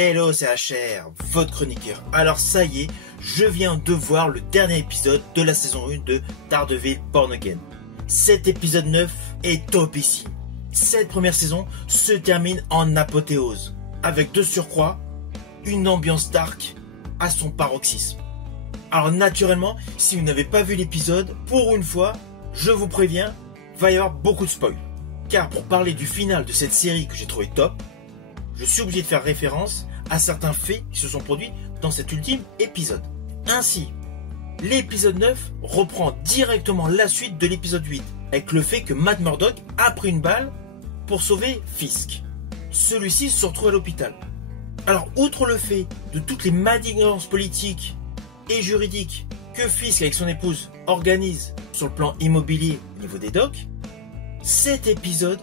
Hello, c'est HR, votre chroniqueur. Alors ça y est, je viens de voir le dernier épisode de la saison 1 de Daredevil Born Again. Cet épisode 9 est topissime. Cette première saison se termine en apothéose, avec de surcroît une ambiance dark à son paroxysme. Alors naturellement, si vous n'avez pas vu l'épisode, pour une fois, je vous préviens, va y avoir beaucoup de spoil. Car pour parler du final de cette série que j'ai trouvé top, je suis obligé de faire référence à certains faits qui se sont produits dans cet ultime épisode. Ainsi, l'épisode 9 reprend directement la suite de l'épisode 8, avec le fait que Matt Murdock a pris une balle pour sauver Fisk. Celui-ci se retrouve à l'hôpital. Alors, outre le fait de toutes les manigances politiques et juridiques que Fisk avec son épouse organise sur le plan immobilier au niveau des docs, cet épisode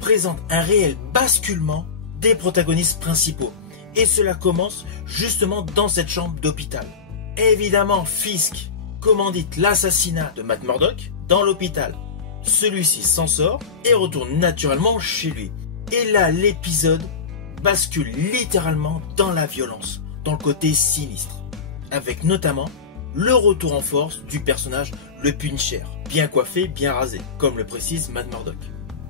présente un réel basculement des protagonistes principaux. Et cela commence justement dans cette chambre d'hôpital. Évidemment, Fisk commandite l'assassinat de Matt Murdock dans l'hôpital. Celui-ci s'en sort et retourne naturellement chez lui. Et là, l'épisode bascule littéralement dans la violence, dans le côté sinistre, avec notamment le retour en force du personnage le Punisher, bien coiffé, bien rasé, comme le précise Matt Murdock.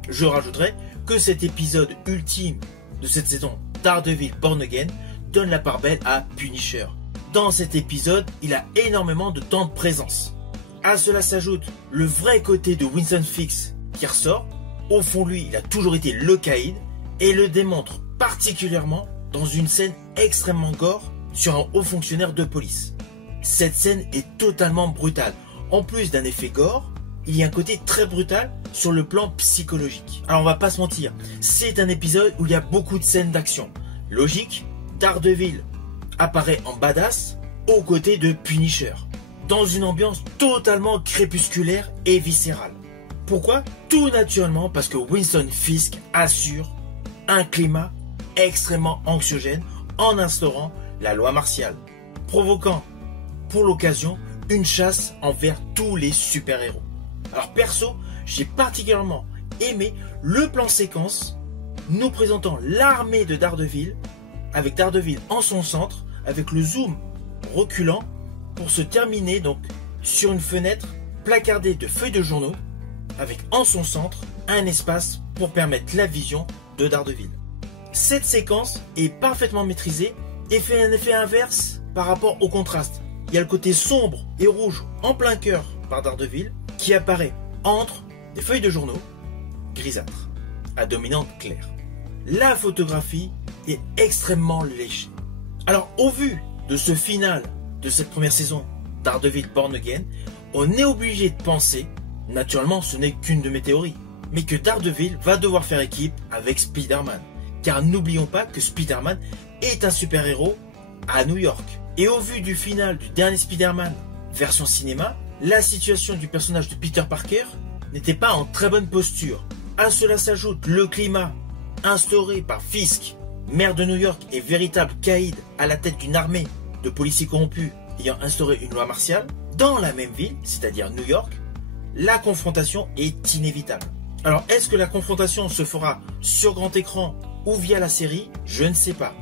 Je rajouterai que cet épisode ultime de cette saison Daredevil Born Again donne la part belle à Punisher. Dans cet épisode, il a énormément de temps de présence. À cela s'ajoute le vrai côté de Winston Fisk qui ressort. Au fond, lui, il a toujours été le caïd et le démontre particulièrement dans une scène extrêmement gore sur un haut fonctionnaire de police. Cette scène est totalement brutale. En plus d'un effet gore, il y a un côté très brutal sur le plan psychologique. Alors on va pas se mentir, c'est un épisode où il y a beaucoup de scènes d'action. Logique, Daredevil apparaît en badass aux côtés de Punisher, dans une ambiance totalement crépusculaire et viscérale. Pourquoi? Tout naturellement parce que Winston Fisk assure un climat extrêmement anxiogène en instaurant la loi martiale, provoquant pour l'occasion une chasse envers tous les super-héros. Alors perso, j'ai particulièrement aimé le plan séquence nous présentant l'armée de Daredevil, avec Daredevil en son centre, avec le zoom reculant pour se terminer donc sur une fenêtre placardée de feuilles de journaux, avec en son centre un espace pour permettre la vision de Daredevil. Cette séquence est parfaitement maîtrisée et fait un effet inverse par rapport au contraste. Il y a le côté sombre et rouge en plein cœur par Daredevil qui apparaît entre des feuilles de journaux grisâtres à dominante claire. La photographie est extrêmement légère. Alors au vu de ce final de cette première saison Daredevil Born Again, on est obligé de penser, naturellement ce n'est qu'une de mes théories, mais que Daredevil va devoir faire équipe avec Spider-Man. Car n'oublions pas que Spider-Man est un super-héros à New York. Et au vu du final du dernier Spider-Man version cinéma, la situation du personnage de Peter Parker n'était pas en très bonne posture. À cela s'ajoute le climat instauré par Fisk, maire de New York et véritable caïd à la tête d'une armée de policiers corrompus ayant instauré une loi martiale. Dans la même ville, c'est-à-dire New York, la confrontation est inévitable. Alors est-ce que la confrontation se fera sur grand écran ou via la série? Je ne sais pas.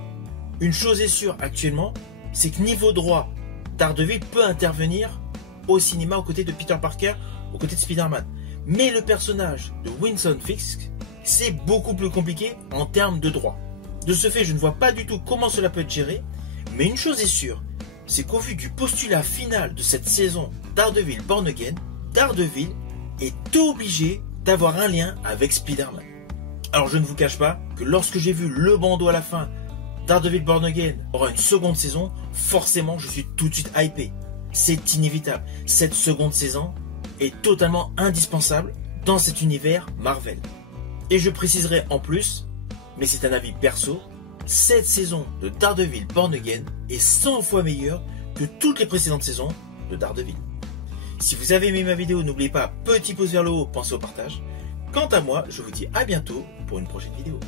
Une chose est sûre actuellement, c'est que niveau droit, Daredevil peut intervenir au cinéma aux côtés de Peter Parker, aux côtés de Spider-Man. Mais le personnage de Winston Fisk, c'est beaucoup plus compliqué en termes de droit. De ce fait, je ne vois pas du tout comment cela peut être géré, mais une chose est sûre, c'est qu'au vu du postulat final de cette saison Daredevil Born Again, Daredevil est obligé d'avoir un lien avec Spider-Man. Alors je ne vous cache pas que lorsque j'ai vu le bandeau à la fin, Daredevil Born Again aura une seconde saison, forcément je suis tout de suite hypé. C'est inévitable, cette seconde saison est totalement indispensable dans cet univers Marvel. Et je préciserai en plus, mais c'est un avis perso, cette saison de Daredevil Born Again est 100 fois meilleure que toutes les précédentes saisons de Daredevil. Si vous avez aimé ma vidéo, n'oubliez pas, petit pouce vers le haut, pensez au partage. Quant à moi, je vous dis à bientôt pour une prochaine vidéo.